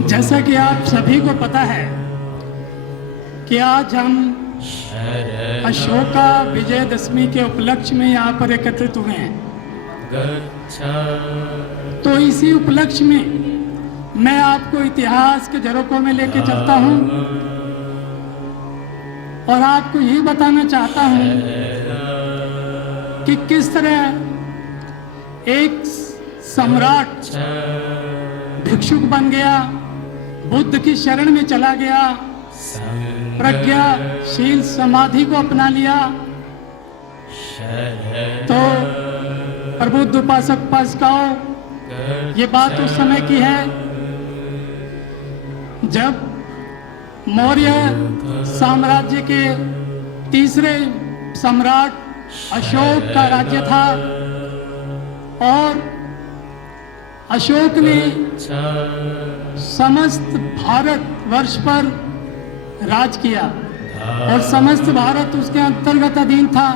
जैसा कि आप सभी को पता है कि आज हम अशोका विजयदशमी के उपलक्ष्य में यहाँ पर एकत्रित हुए हैं। तो इसी उपलक्ष्य में मैं आपको इतिहास के झरोकों में लेके चलता हूँ और आपको यही बताना चाहता हूँ कि किस तरह एक सम्राट भिक्षुक बन गया, बुद्ध की शरण में चला गया, प्रज्ञाशील समाधि को अपना लिया। तो प्रबुद्ध उपासक उपासिकाओं, ये बात उस समय की है जब मौर्य साम्राज्य के तीसरे सम्राट अशोक का राज्य था और अशोक ने समस्त भारत वर्ष पर राज किया और समस्त भारत उसके अंतर्गत अधीन था।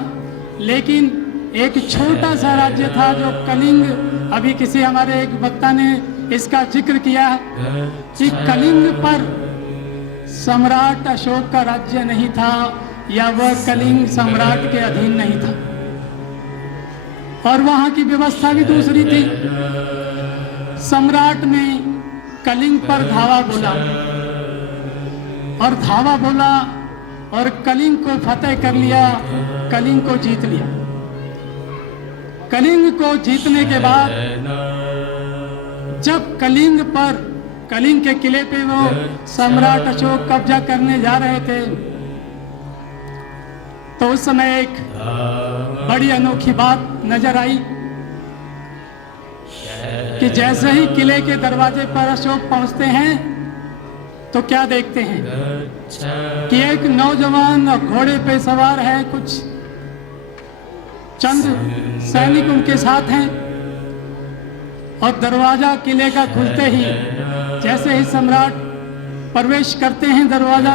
लेकिन एक छोटा सा राज्य था जो कलिंग, अभी किसी हमारे एक वक्ता ने इसका जिक्र किया कि कलिंग पर सम्राट अशोक का राज्य नहीं था या वह कलिंग सम्राट के अधीन नहीं था और वहां की व्यवस्था भी दूसरी थी। सम्राट ने कलिंग पर धावा बोला और धावा बोला और कलिंग को फतेह कर लिया, कलिंग को जीत लिया। कलिंग को जीतने के बाद जब कलिंग के किले पे वो सम्राट अशोक कब्जा करने जा रहे थे तो उस समय एक बड़ी अनोखी बात नजर आई कि जैसे ही किले के दरवाजे पर अशोक पहुंचते हैं तो क्या देखते हैं कि एक नौजवान घोड़े पे सवार है, कुछ चंद सैनिक उनके साथ हैं और दरवाजा किले का खुलते ही जैसे ही सम्राट प्रवेश करते हैं दरवाजा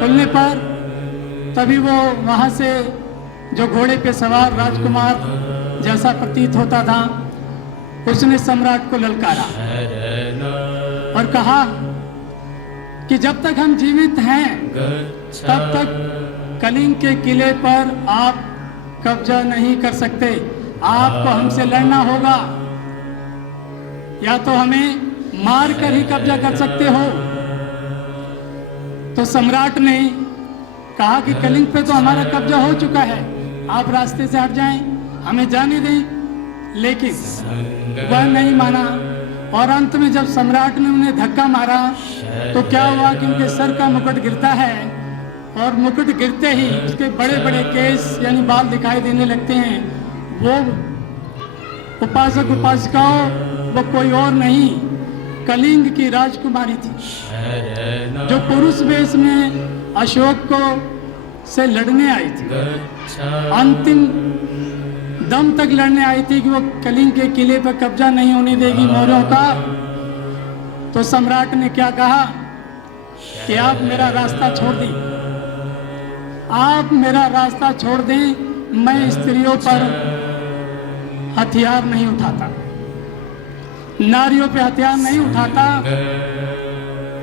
खुलने पर, तभी वो वहां से जो घोड़े पे सवार राजकुमार जैसा प्रतीत होता था उसने सम्राट को ललकारा और कहा कि जब तक हम जीवित हैं तब तक कलिंग के किले पर आप कब्जा नहीं कर सकते, आपको हमसे लड़ना होगा, या तो हमें मार कर ही कब्जा कर सकते हो। तो सम्राट ने कहा कि कलिंग पे तो हमारा कब्जा हो चुका है, आप रास्ते से हट जाएं, हमें जाने दें। लेकिन वह नहीं माना और अंत में जब सम्राट ने उन्हें धक्का मारा तो क्या हुआ कि उनके सर का मुकुट गिरता है और मुकुट गिरते ही उसके बड़े बड़े केस यानी बाल दिखाई देने लगते हैं। वो उपासक उपासिकाओं, वो कोई और नहीं कलिंग की राजकुमारी थी जो पुरुष वेश में अशोक को से लड़ने आई थी, अंतिम दम तक लड़ने आई थी कि वो कलिंग के किले पर कब्जा नहीं होने देगी मौर्यों का। तो सम्राट ने क्या कहा कि आप मेरा रास्ता छोड़ दें, आप मेरा रास्ता छोड़ दें, मैं स्त्रियों पर हथियार नहीं उठाता, नारियों पे हथियार नहीं उठाता।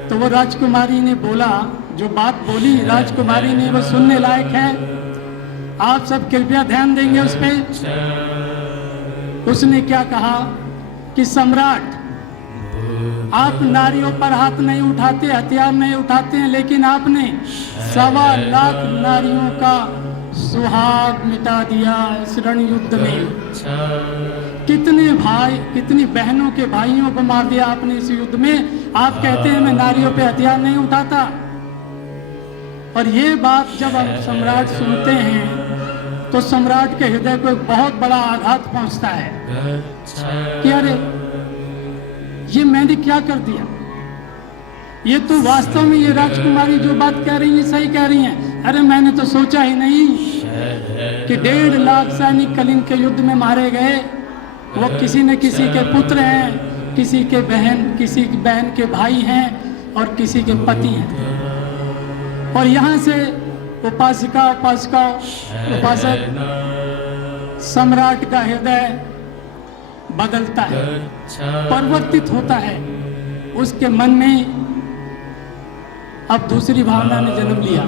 तो वो राजकुमारी ने बोला, जो बात बोली राजकुमारी ने वो सुनने लायक है, आप सब कृपया ध्यान देंगे उस पे। उसने क्या कहा कि सम्राट, आप नारियों पर हाथ नहीं उठाते, हथियार नहीं उठाते हैं, लेकिन आपने 1.25 लाख नारियों का सुहाग मिटा दिया इस रण युद्ध में। कितने भाई, कितनी बहनों के भाइयों को मार दिया आपने इस युद्ध में। आप कहते हैं मैं नारियों पे हथियार नहीं उठाता। और ये बात जब हम सम्राट सुनते हैं तो सम्राट के हृदय को एक बहुत बड़ा आघात पहुंचता है कि अरे ये मैंने क्या कर दिया, ये तो वास्तव में ये राजकुमारी जो बात कह रही है सही कह रही हैं। अरे मैंने तो सोचा ही नहीं कि 1.5 लाख सैनिक कलिंग के युद्ध में मारे गए, वो किसी न किसी के पुत्र हैं, किसी के बहन के भाई हैं और किसी के पति हैं। और यहाँ से उपासक सम्राट का हृदय बदलता है, परिवर्तित होता है उसके मन में अब दूसरी भावना ने जन्म लिया।